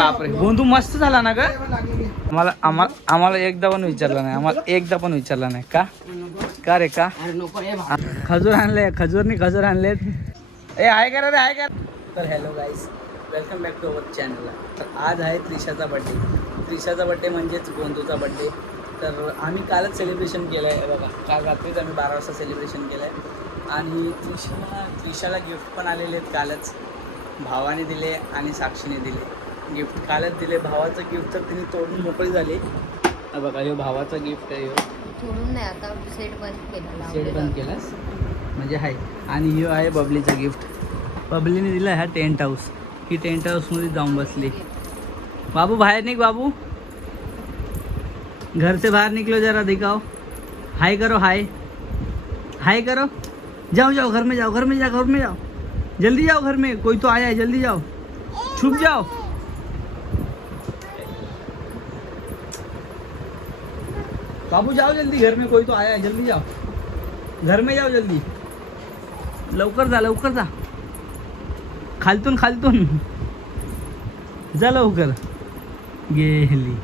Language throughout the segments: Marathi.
बापरे, गोंधू मस्त झाला ना ग. आम्हाला एकदा पण विचारला नाही, का रे का खजूर आणले, खजूर आणलेत. ए आहे का रे, आहे का. तर hello guys, welcome back to our channel. तर आज आहे त्रिशाचा बड्डे म्हणजेच गोंधूचा बड्डे. तर आम्ही कालच सेलिब्रेशन केलं आहे बघा. काल रात्रीच आम्ही 12 वाजता सेलिब्रेशन केलं आहे. आणि त्रिशाला गिफ्ट पण आलेले आहेत कालच. भावाने दिले आणि साक्षीने दिले गिफ्ट. कालच दिले. भावाचं गिफ्ट तर तिने तोडून मोकळी झाली. बघा, हे भावाचं गिफ्ट आहे. तोडून नाही, आता सेट बंद केलास म्हणजे आहे. आणि हे आहे बबलीचं गिफ्ट. बबलीने दिला ह्या टेंट हाऊस. ही टेंट हाऊसमध्ये जाऊन बसली. बाबू बाहेर निघ, बाबू घर से बाहर निकलो, जरा दिखाओ, हाय करो, हाय करो. जाओ घर में जाओ, जल्दी जाओ, घर में कोई तो आया है, जल्दी जाओ, छुप जाओ. बाबू जाओ जल्दी, घर में कोई तो आया है, जल्दी जाओ, घर में जाओ जल्दी, लवकर जा, खालतून जा लवकर. गेली.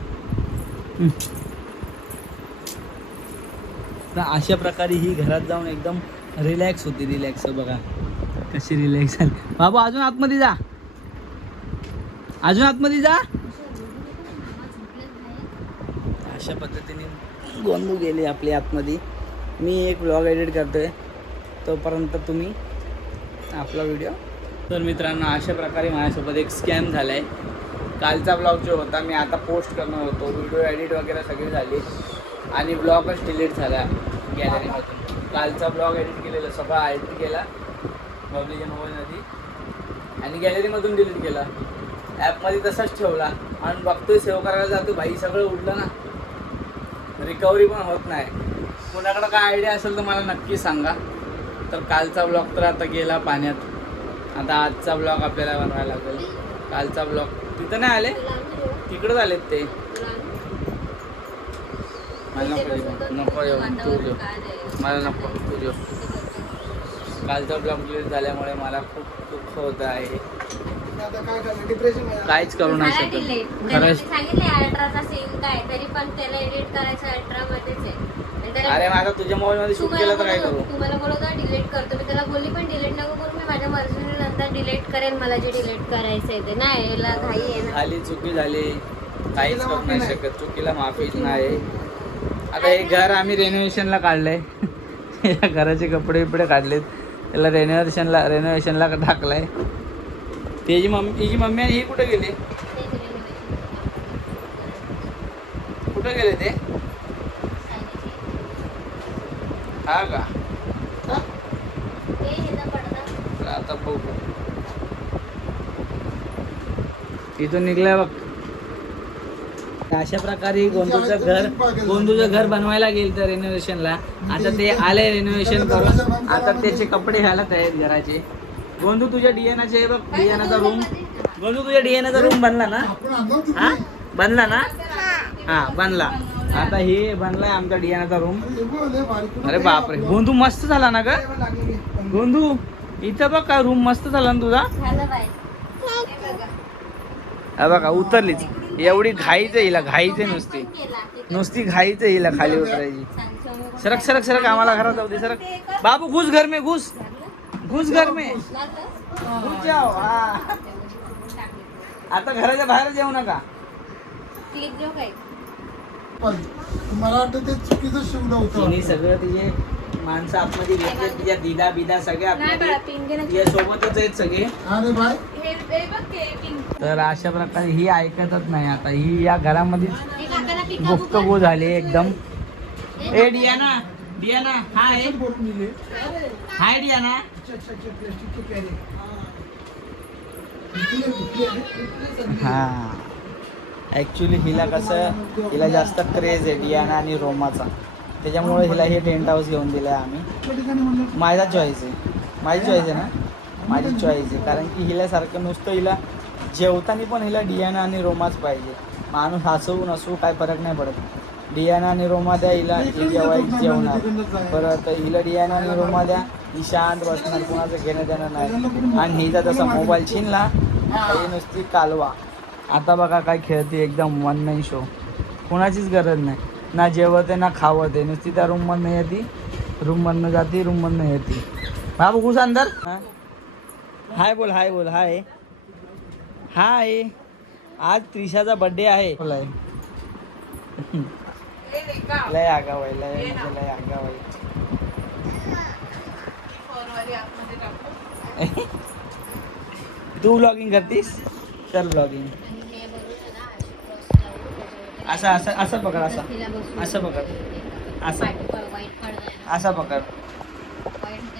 तर अशा प्रकारे ही घरात जाऊन एकदम रिलॅक्स होती. बघा कशी रिलॅक्स झाली. बाबा अजून आतमध्ये जा, अशा पद्धतीने गोंधू गेले आपले आतमध्ये. मी एक व्लॉग एडिट करतोय, तोपर्यंत तुम्ही आपला व्हिडिओ. तर मित्रांनो, अशा प्रकारे माझ्यासोबत एक स्कॅम झाला आहे. कालचा ब्लॉग जो होता मी आता पोस्ट करणार होतो, व्हिडिओ एडिट वगैरे सगळी झाली आणि ब्लॉगच डिलीट झाला गॅलरीमधून. कालचा ब्लॉग एडिट केलेला सगळा एडिट केला बबलीच्या मोबाईलमध्ये आणि गॅलरीमधून डिलीट केला. ॲपमध्ये तसाच ठेवला आणि बघतोय सेव्ह करायला जातो, भाई सगळं उडलं ना, रिकव्हरी पण होत नाही. कोणाकडं काय आयडिया असेल तर मला नक्की सांगा. तर कालचा ब्लॉग तर आता गेला पाण्यात. आता आजचा ब्लॉग आपल्याला बनवायला लागेल. कालचा ब्लॉग तिथं नाही आले, तिकडंच आलेत ते. मला नको तू जेव. कालचा ब्लॉग डिलीट झाल्यामुळे मला खूप दुःख होत आहे. काहीच करू नाही शकत खरंच. अरे माझा तुझ्या मोबाईल मध्ये शूट केलं तर काय करू. तुम्हाला बोलत डिलीट करतो मी, त्याला बोलली पण डिलीट नको करू, मी माझ्या मर्जीने नंतर डिलीट करेन. मला जे डिलीट करायचंय ते नाही, याला घाई आहे ना. झाली चुकी झाली, काहीच करू नाही शकत. चुकीला माफीच नाही. आता हे घर आम्ही रेनोव्हेशनला काढलंय. या घराचे कपडे बिपडे काढलेत, त्याला रेनोव्हेशनला टाकलाय. तिची मम्मी आणि ही कुठे गेली ते. हा का, आता बघू. इथून निघलाय बघ. अशा प्रकारे गोंधूचं घर बनवायला गेलं तर रेनोव्हेशनला. आता ते आले रेनोव्हेशन करून, आता त्याचे कपडे घालत आहेत घराचे. गोंधू तुझ्या डिएनाचे आहे बघ, डिएनाचा रूम. गोंधू तुझ्या डिएनाचा रूम बनला ना. हा बनला ना, हा बनला. आता हे बनलाय आमचा डिएनाचा रूम. अरे बापरे, गोंधू मस्त झाला ना ग. गोंधू इथं बघ का रूम मस्त झाला ना तुझा. हा बघा उतरलीच. एवढी घाईच हिला, नुसती घाईच हिला खाली उतरायची. सरक आम्हाला घरात जाऊ दे. सरक बाबू, घुस घर में, घुस घर में, घुस जाओ. हा आता घराच्या बाहेर जाऊ नका. मला वाटतं ते चुकीचं शिवलं होतं. तिने सगळं तिचे माणसं आतमध्ये घेतले, तिच्या दिदा बिदा सगळे आतमध्ये सोबतच आहेत सगळे. अरे बाय, तर अशा प्रकारे ही ऐकतच नाही. आता ही या घरामध्ये गुप्तगो झाली एकदम. ए डियाना हाय डियाना. हा ॲक्च्युली हिला हिला जास्त क्रेज आहे डियाना आणि रोमाचा. त्याच्यामुळे हिला हे टेंट हाऊस घेऊन दिलं आहे आम्ही. माझी चॉईस आहे ना, माझी चॉईस आहे. कारण की हिला सारखं नुसतं हिला जेवताना पण हिला डियाना आणि रोमाच पाहिजे. माणूस हसवू नसू काय फरक नाही पडत. डियाना आणि रोमा द्या हिला, जेवणार. परत हिला डियाना आणि रोमा द्या, ही शांत बसणार, कोणाचं घेणं देणं नाही. आणि हिचा तसा मोबाईल छिनला ही नुसती कालवा. आता बघा काय खेळते, एकदम वन मॅन शो. कोणाचीच गरज नाही, ना जेवते ना खावते, नुसती त्या रूममधनं येते, रूममधनं जाते, रूममधनं येते. बाबू घुस अंदर. हाय बोल, हाय बोल, हाय हाय. आज त्रिशाचा बर्थडे आहे. बोलाय लय आगाव आहे, लय म्हणजे लय आगाव आहे. तू व्लॉगिंग करतीस? चल व्लॉगिंग. असं असं असं पकड, असं असं पकड, असं असं पकड.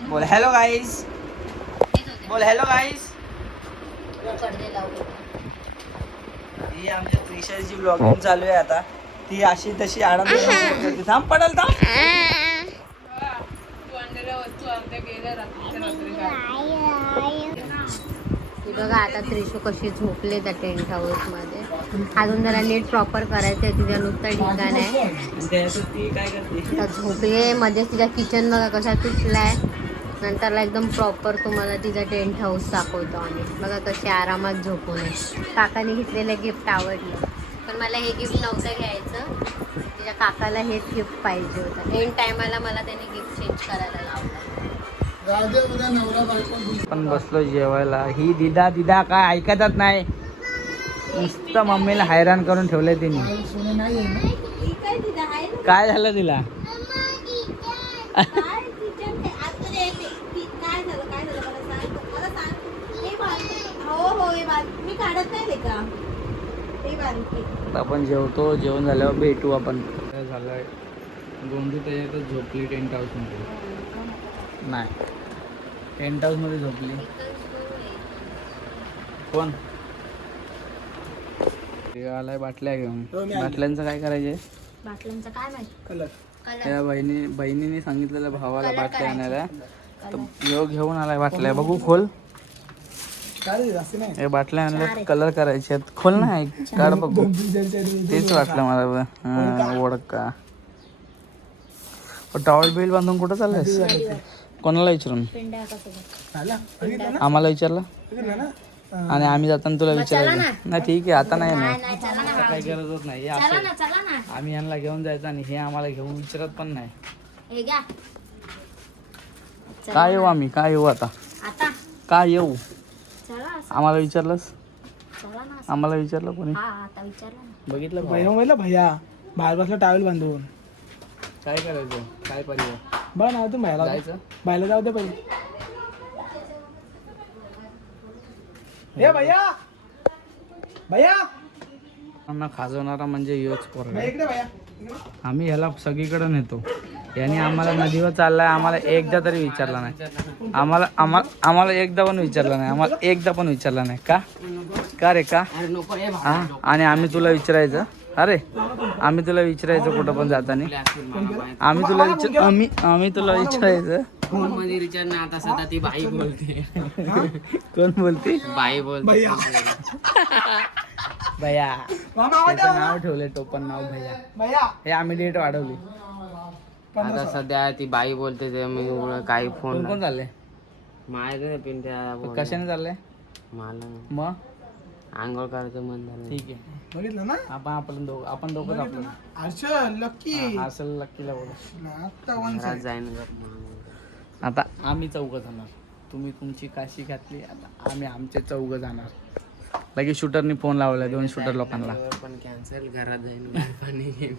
बोल हॅलो गाईस, बोल हॅलो गाईस. ही आमच्या त्रिशाची व्लॉगिंग चालू आहे आता. ती अशी तशी आडम करते. थांब पडल थांब. बघा आता त्रिशू कशी झोपले त्या टेंट हाऊस मध्ये. अजून जरा नीट प्रॉपर करायचंय, तिच्या नुसतं ठिकाण आहे. ती काय करते, तर झोपले मध्येच. तिच्या किचन बघा कशा तुटलाय. नंतरला एकदम प्रॉपर तुम्हाला तिचा टेंट हाऊस दाखवतो आम्ही. बघा कशी आरामात झोपून आहे. काकाने घेतलेलं गिफ्ट आवडलं, पण मला हे गिफ्ट नव्हतं घ्यायचं. तिच्या काकाला हेच गिफ्ट पाहिजे होतं. एंड टायमाला मला त्याने गिफ्ट चेंज करायला लावलं. राजा उद्या नवरा बायको पण बसलो जेवायला. ही दिदा दिदा काय ऐकतच नाही, नुसतं मम्मीला हैराण करून ठेवलंय तिने. सोने नाही आहे ना. काय झालं तिला? आपण जेवतो, जेवण झाल्यावर भेटू आपण. झालंय गोंधू त्याच्यातच झोपली टेंट हाऊस मध्ये. नाही, टेंट हाऊस मध्ये झोपली. कोण आलाय बाटल्या घेऊन? बाटल्यांचं काय करायचंय? बाटल्यांचं काय माहिती. कलर त्या बहिणीने सांगितलेलं भावाला बाटल्या आणायला, तर घेऊन आलाय बाटल्या. बघू खोल. हे बाटल्या आणल्या, कलर करायचे आहेत. खोल नाही, काढ बघू. तेच वाटलं मला. ओळखा. टॉवेल बिल बांधून कुठं चाललंयस? कोणाला विचारून? आम्हाला विचारलं आणि आम्ही जाताना तुला विचारायचं नाही. ठीक आहे, आता नाही ना, काही गरजच नाही. आम्ही यांना घेऊन जायचं आणि हे आम्हाला घेऊन विचारत पण नाही. काय येऊ आम्ही, काय येऊ आता, काय येऊ? आम्हाला विचारलंस? आम्हाला विचारलं कोणी? बघितलं भैया भैया बाहेर बसला टावेल बांधून. काय करायचं, काय पर्याय? बघ ना तू बाहेर जायचं. बाहेर जाऊ दे पहिले. हे भैया भैया खाजवणारा म्हणजे योच पोरगा. इकडे भैया. आम्ही ह्याला सगळीकडे नेतो. याने आम्हाला नदीवर चाललाय, आम्हाला एकदा तरी विचारला नाही. आम्हाला एकदा पण विचारला नाही. आम्हाला एकदा पण विचारला नाही. का रे का? हा, आणि आम्ही तुला विचारायचं. अरे आम्ही तुला विचारायचं कुठं पण जाताना. आम्ही तुला विचारायचं. फोन मध्ये रिचार्ज नाही आता सध्या ती बाई बोलते. कोण बोलते? बाई बोलते. भैया. त्याचं नाव ठेवलंय टोपण नाव भैया. भैया हे आम्ही डेट वाढवली. आता सध्या ती बाई बोलते ते मी काही फोन कोण चाललंय? माहिती नाही पिन त्या कशाने चाललंय? मला मग आंघोळ करायचं मन झालं. ठीक आहे, बघितलं ना. आपण दोघंच आपलं. अच्छा लकी असं लकीला बोला. आता वन घरात जाईन. आता आम्ही चौघं जाणार. तुम्ही तुमची काशी घातली, आता आम्ही आमचे चौघं जाणार. लगेच शूटरनी फोन लावलाय 2 शूटर लोकांना. पण कॅन्सल. घरात जाईन, पाणी घेईन,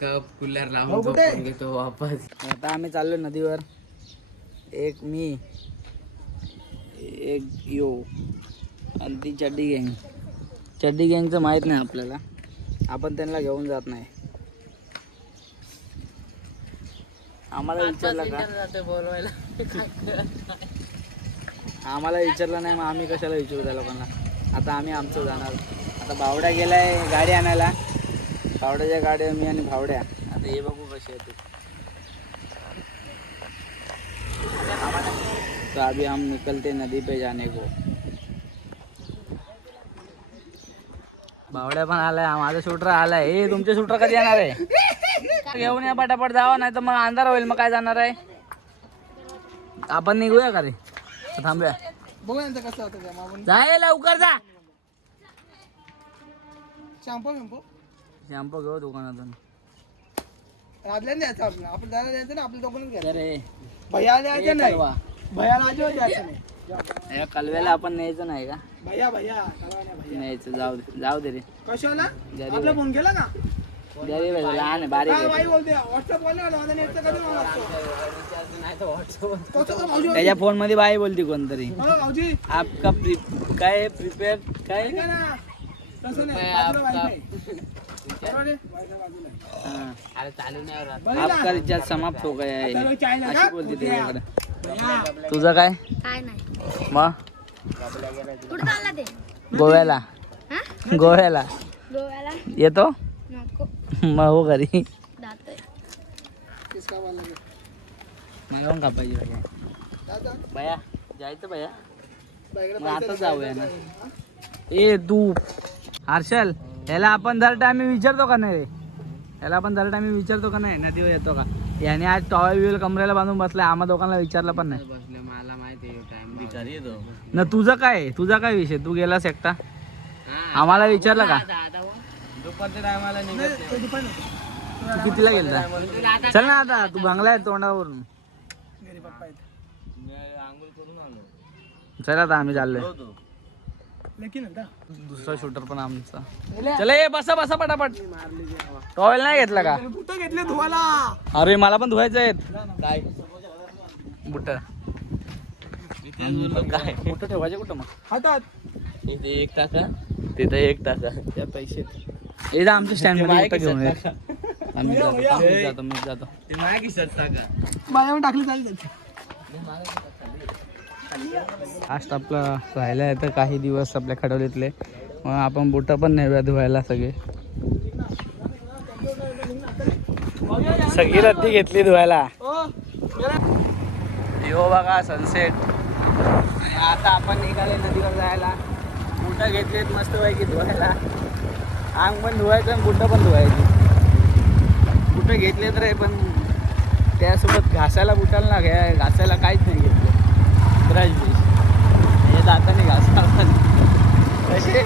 कप कूलर लावून झोपून घेतो वापस. आता आम्ही चाललो नदीवर. एक मी, एक यो आणि ती चड्डी गँग. चड्डी गँगचं माहीत नाही आपल्याला, आपण त्यांना घेऊन जात नाही. आम्हाला विचारलं का? बोलवायला आम्हाला विचारलं नाही, मग आम्ही कशाला विचारू त्या लोकांना. आता आम्ही आमचं जाणार. आता भावड्या गेलाय गाडी आणायला. भावड्याच्या गाड्या मी आणि भावड्या. आता हे बघू कसे येते. तो अभी हम निकलते नदी पे जाने को. भावड्या पण आलाय, माझा शूटर आलाय. हे तुमचे शूटर कधी येणार आहे? घेऊन या पटापट जावा, नाही तर मग अंधार होईल. मग काय जाणार आहे? आपण निघूया का रे? थांबूया. बघूया कसं होतं. जाय लवकर जा. शॅम्पू बिंपू शॅम्पू घेऊ दुकानातून. राजल्याने द्यायचं आपलं, आपण दादा द्यायचं ना, आपल्या दोघांना घ्यायचं. अरे भैया द्यायचं नाही, भैयाला अजिबात द्यायचं नाही. या कलव्याला आपण न्यायचं नाही का? भैया भैया कळवा नाही भैया. न्यायचं, जाऊ दे रे. कशाला जरी आपला फोन केला का? जरी लहान आहे, बारीक काय आहे. बाई बोलते व्हॉट्सअप बोलले ना, दादा नेटचं कधी मला कसं का भाऊजी? त्याच्या फोन मध्ये बाई बोलती कोणतरी. हो, भाऊजी आपका काय प्रिपेअर काय ऐका ना, तसं नाही, बाजूला वाईट नाही. बरोबर आहे? हाँ. अरे चालू नाही राहत. बघितलं? आपका रिचार्ज समाप्त हो गया आता है चायना अशी का? बोलते भैया. त्याच्याकडे. भैया. तुझं काय काय नाही मग? कुठं चालला ते गोव्याला. हा गोव्याला गोव्याला येतो नको मग हो घरी जातोय. किसका वाला लगे? मग जाऊन कापायची काय दादा, भया जायचं भया. बाईकडे मग पैसे आता नका जाऊया ना. हा? ए तू हर्षल, याला आपण दर टायमी विचारतो का नाही रे? याला आपण दर टायमी विचारतो का नाही नदीवर येतो का? याने आज टॉवेल बिवेल कमरेला बांधून बसलाय, आम्हा दोघांना विचारलं पण नाही. बसले मला माहिती आहे टाइम भिकारी येतो. ना तुझं काय, तुझा काय विषय? तू गेलास एकटा, आम्हाला विचारलं का? दुपारच्या टायमाला नाही, ते दुपारी नको. तू कितीला गेलता? चल ना आता, तू भंगला आहे तोंडावरून. घरी पप्पा आहेत. आंघोळ करून आलो. चल आता आम्ही चाललोय. लेकी ना दा. दुसरा शूटर पण आमचा. चला ये बसा बसा पटापट. टॉवेल नाही घेतला का? कुठं घेतले धुवाला? अरे मला पण धुवायचं आहेत. काय बुट काय बुट ठेवायचे कुठं मग? हातात. इथे एक टाका तिथे एक टाका. त्या पैसे हे जा आमच्या स्टँड मध्ये बुटं घेऊन ये. आम्ही जातो, मी जातो. ते माझ्या खिशात टाका. बायावर टाकले चालेल. लास्ट आपला राहिला आहे तर काही दिवस आपल्या खडवलीतले, मग आपण बुटं पण नेऊया धुवायला. सगळी रद्दी घेतली धुवायला. हो बघा सनसेट. आता आपण निघाले नदीवर जायला. बुटं घेतलीत मस्त पैकी धुवायला. अंग पण धुवायचं आणि बुटं पण धुवायची. बुटं घेतले तर आहे पण त्यासोबत घासायला बुटाला ना घासायला काहीच नाही घेतलं. ब्रश बिश हे दाताने घासणार पण कसे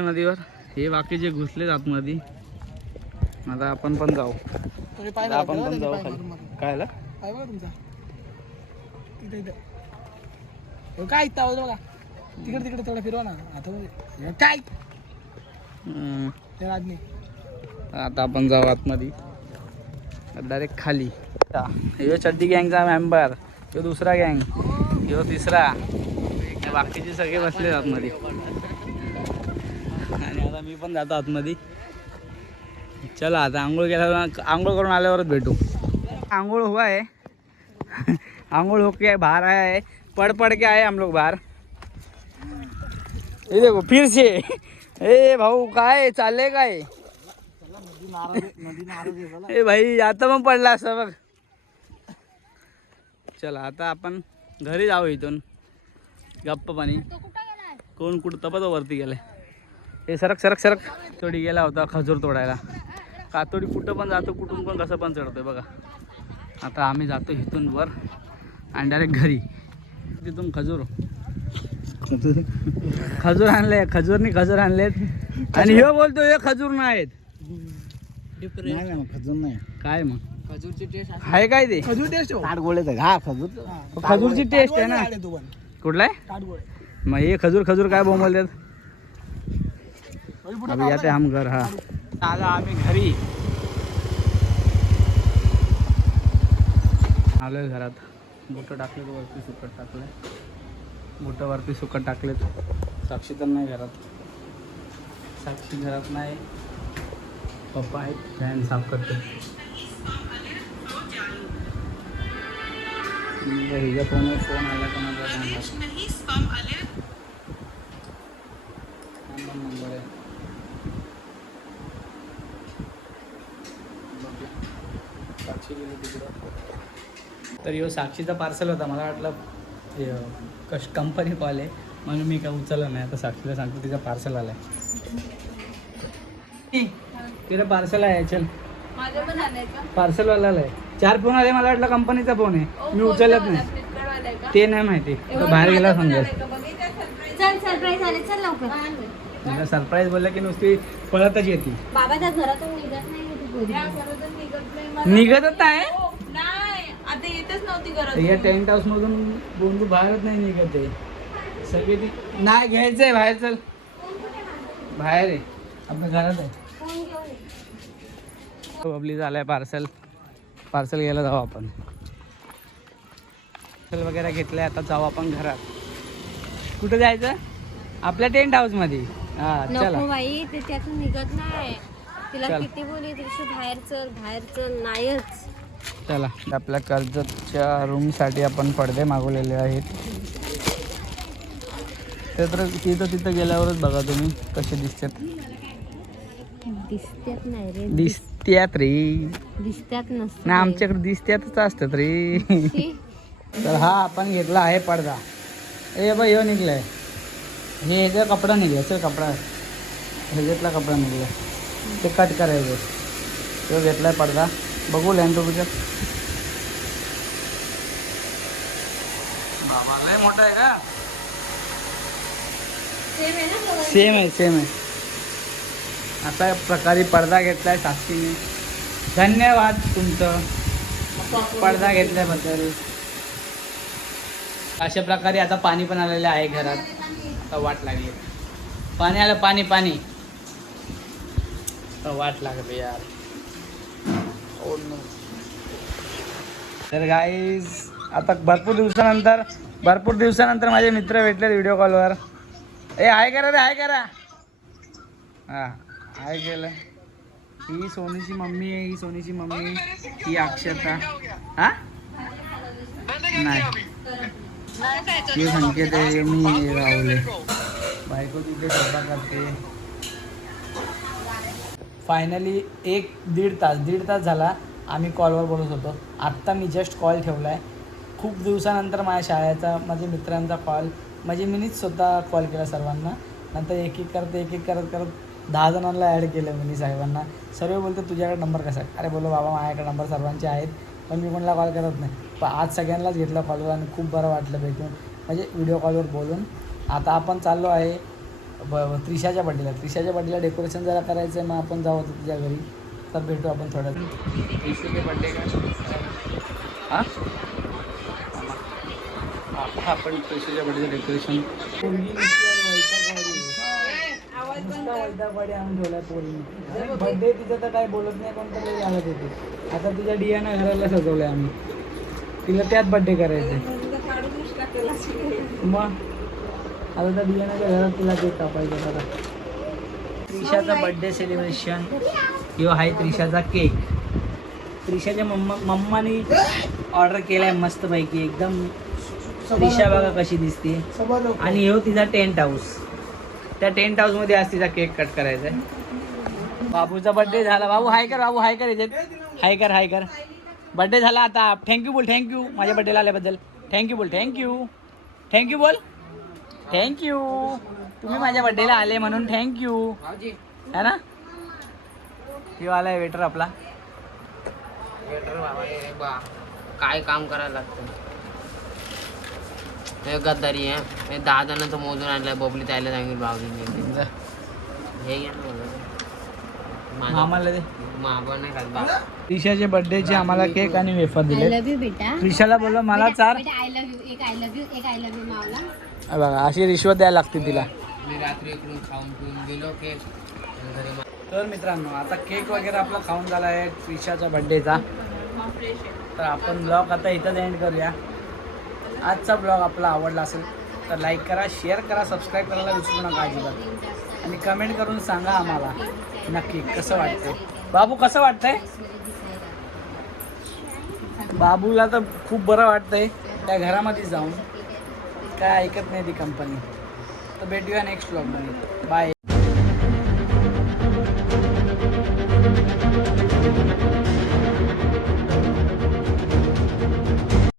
नदीवर हे बाकीचे घुसलेत आतमध्ये. आता आपण पण जाऊ. आता आपण पण जाऊ खाली. काय झालं? काय बघा तुमचा तिथे इथे हो, काय इथं आवाज बघा. तिकडे तिकडे थोडं फिरवा ना आता. काय त्या राजनी आता आपण जाऊ आतमध्ये डायरेक्ट खाली. ह्यो चड्डी गँगचा मेंबर, ह्यो दुसरा गँग, ह्यो तिसरा, बाकीचे सगळे बसले आतमध्ये. आणि आता मी पण जातो आतमध्ये. चला आता आंघोळ केल्यावर, आंघोळ करून आल्यावरच भेटू. आंघोळ हुआ है, आंघोळ हो के बाहर आया है, पढ़ के आए हम लोग बाहर. ये देखो फिर से ए भाऊ काय चालले काय? ए भाई आता पण पडला असं बघ. चला आता आपण घरी जाऊ इथून गप्प पाणी. कोण कुठं तपत वरती गेलाय. हे सरक सरक सरक. तोडी गेला होता खजूर तोडायला. कातोडी कुठं पण जातो, कुठून पण कसं पण चढतोय बघा. आता आम्ही जातो इथून वर आणि डायरेक्ट घरी. तिथून खजूर खजूर आणले, खजूर आणलेत आणि हे बोलतो हे खजूर नाहीत. खजूर नाही काय मग खजूरची टेस्ट आहे काय ते? खजूर टेस्ट हो. काठगोळ्याचं घा खजूर. खजूरची टेस्ट आहे ना. तू पण कुठला आहे काठगोळे. मग हे खजूर काय बोंबलतात. अभी जाते हम घर. हा आला आम्ही घरी आलोय घरात. बुटं टाकलेत वरती, सुकट टाकलंय. बुटं वरती सुकट टाकलेत. साक्षी तर नाही घरात. साक्षी घरात नाही. पप्पा आहेत, फॅन साफ करते. हिच्या फोनवर फोन आला का माझा नंबर आहे. साक्षी गेली तिकडं. तर ह्यो साक्षीचा पार्सल होता. मला वाटलं कंपनी कॉल आहे म्हणून मी काय उचललं नाही. आता साक्षीला सांगतो तिचा पार्सल आलाय. तिला पार्सल आहे. चल पार्सलवाला आहे. 4 फोन आले. मला वाटलं कंपनीचा फोन आहे, मी उचलत नाही. ते नाही माहिती तो बाहेर गेला समजेल. चल सरप्राईज आले, चल लवकर. सरप्राईज बोललं की नुसती पळतच येते. बाबा त्या घरातून निघत नाही निघतच आहे नाही आता येतच नव्हती तर गरज. या टेंट हाऊस मधून बोंडू बाहेरच नाही निघत आहे सगळे. नाही घ्यायचंय बाहेर, चल बाहेर आहे आपल्या घरात आहे. बबली झालाय पार्सल घ्यायला जाऊ आपण. पार्सल वगैरे घेतलंय, आता जाऊ आपण घरात. कुठं जायचं? आपल्या टेंट हाऊस मध्ये. हा चला. नको बाई, ते त्यातून निघत नाही. तिला चल. किती बोलली तशी बाहेर चल नाहीच. चला आपल्या कर्जतच्या रूम साठी आपण पडदे मागवलेले आहेत. ते तर तिथं गेल्यावरच बघा तुम्ही कसे दिसतात. दिसत्यात नाही रे, दिसत्यात रे दिसत्यात नसत ना, आमच्याकडे दिसत्यातच असतात रे. तर हा आपण घेतला आहे पडदा. ए बाई ह्यो निघलाय, हे ह्याचा कपडा निघलाय. सर कपडा ह्याच्यातला कपडा निघलाय, ते कट करायचं. तो घेतलाय पडदा. बघू लँडोबीच्या. बाबा लय मोठा आहे का? सेम आहे. अशा प्रकारे पडदा घेतलाय साक्षीने. धन्यवाद तुमचं पडदा घेतल्याबद्दल. अशा प्रकारे आता पाणी पण आलेलं आहे घरात. आता वाट लागली, पाणी आलं, पाणी आता वाट लागली यार. तर गाईज आता भरपूर दिवसानंतर माझे मित्र भेटले व्हिडिओ कॉलवर. ए हाय करा रे, हाय करा. हा हाय केलं. ही सोनीची मम्मी आहे, ही अक्षता. हा नाही ती संकेत आहे, मी राहुल आहे. बायको तिथे स्वयंपाक करते. फायनली दीड तास झाला आम्ही कॉलवर बोलत होतो. आत्ता मी जस्ट कॉल ठेवला आहे. खूप दिवसानंतर माझ्या शाळेचा, माझ्या मित्रांचा कॉल, म्हणजे मीच स्वतः कॉल केला सर्वांना. नंतर एक एक करत 10 जणांना ॲड केलं मी साहेबांना. सर्व बोलते तुझ्याकडे नंबर कसा? अरे बोलो बाबा माझ्याकडे नंबर सर्वांचे आहेत, पण मी कोणाला कॉल करत नाही. पण आज सगळ्यांनाच घेतला कॉलवर आणि खूप बरं वाटलं भेटून, म्हणजे व्हिडिओ कॉलवर बोलून. आता आपण चाललो आहे त्रिशाच्या बड्डेला डेकोरेशन जरा करायचं आहे. मग आपण जाऊ होतो तुझ्या घरी, तर भेटू आपण थोड्यात. त्रिशाचे बड्डे का? हां आपण त्रिशाच्या बड्डेचं डेकोरेशन वैतागवाडी आणून ठेवला पोरीने. बड्डे तिचं तर काय बोलत नाही, कोणतं काही लागत होते. आता तिच्या डियाना घराला सजवलं आहे आम्ही, तिला त्यात बड्डे करायचं. मग आता त्या डियानाच्या घरात तिला केक कापायचं. बघा त्रिशाचा बड्डे सेलिब्रेशन. ह्यो आहे त्रिशाचा केक. त्रिशाच्या मम्माने ऑर्डर केला आहे मस्तपैकी एकदम. त्रिशा बघा कशी दिसते. आणि ह्यो तिचा टेंट हाऊस. त्या टेंट हाऊसमध्ये आज तिचा केक कट करायचा आहे. बाबूचा बड्डे झाला. बाबू हाय कर, याच्यात हाय कर. बड्डे झाला आता. थँक्यू बोल. थँक्यू माझ्या बड्डेला आल्याबद्दल. थँक्यू बोल. थँक्यू तुम्ही माझ्या बड्डेला आले म्हणून थँक्यू है ना. ह्यो आलाय वेटर आपला. बाबा काय काम करायला लागतं. हे गद्दारी आहे. 10 जणांचं मोजून आणलंय. बबली त्याला सांगितलं बाबा हे घ्या ना. आम्हाला दे. मामा नाही खात बाबा. त्रिशाच्या बड्डेचे आम्हाला केक आणि वेफर आय दिले. लव्ह यू बेटा. त्रिशाला बोललो मला चार. आय लव्ह यू, एक आय लव्ह यू मावला. बघा अशी रिश्वत द्यायला लागते तिला. मी रात्री इकडून खाऊन पिऊन गेलो केक घरी. तर मित्रांनो आता केक वगैरे आपला खाऊन झाला आहे त्रिशाच्या बड्डेचा. तर आपण ब्लॉग आता इथंच एंड करूया. आजचा ब्लॉग आपला आवडला असेल तर लाईक करा, शेअर करा, सबस्क्राईब करायला विसरू नका अजिबात. आणि कमेंट करून सांगा आम्हाला नक्की कसं वाटतंय. बाबू कसं वाटतंय? बाबूला तर खूप बरं वाटतंय त्या घरामध्ये जाऊन. काय ऐकत नाही ती कंपनी. तर भेटूया नेक्स्ट ब्लॉगमध्ये. बाय.